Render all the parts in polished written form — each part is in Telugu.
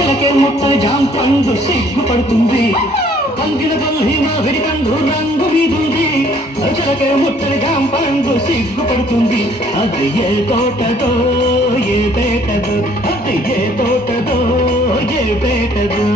చిలకే ముట్ట జాంపండు సిగ్గుపడుతుంది పంగిన పల్లి మావిడి కండు రంగు మీదుంది చిలకే ముట్టడి జాంపండు సిగ్గుపడుతుంది అది ఏ తోటదో ఏ పేటదో అది ఏ తోటదో ఏ పేటదో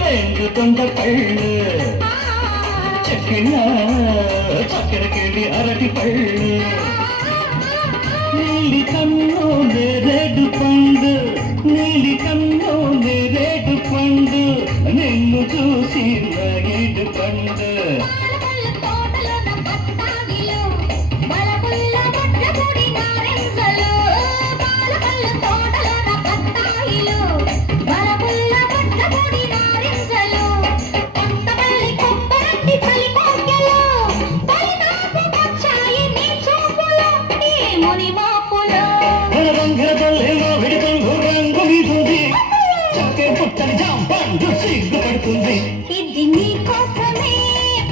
రెండు తొండ పళ్ళు చక్కెర చక్కెరకెళ్ళి అరటి పళ్ళు నీలి కన్ను నేరేడు పండు నీలి కన్ను నేరేడు పండు నిన్ను చూసి నగేడు పండు సిగ్గుపడుతుంది ఇది నీ కోసమే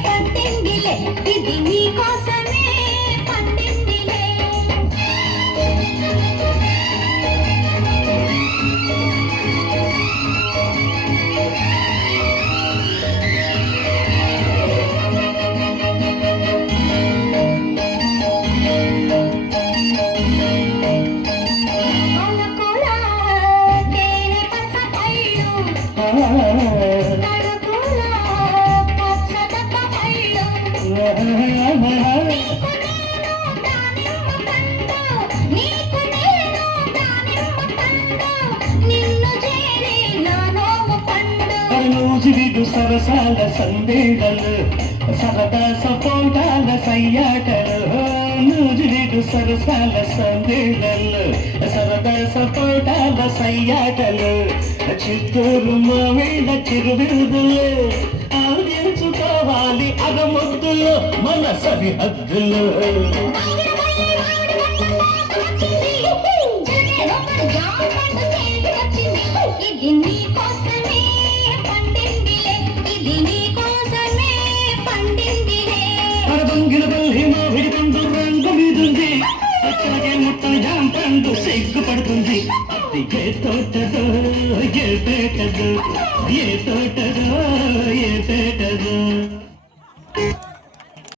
పండిందిలే ఇది నీ కోసమే పండిందిలే నూజివిడు సరసాల సందేడలు సరదా సపోటాల సయ్యాటలు నూజివిడు సరసాల సందేడలు సరదా సపోటాల సయ్యాటలు చిత్తూరు మామిళ్ళ చిరువిరుదులు ఆవించుకోవాలి అగముద్దులు మన సరిహద్దులు ఇది నీ కోసమే పండిందిలే ఇది నీ కోసమే పండిందిలే అరబంగిన పల్లి మామిడి పండు రంగు మీదుంది అచ్చలకే ముట్టని జాంపండు సిగ్గుపడుతుంది అది ఏ తోటదో ఏ పేటదో ఏ తోటదో ఏ పేటదో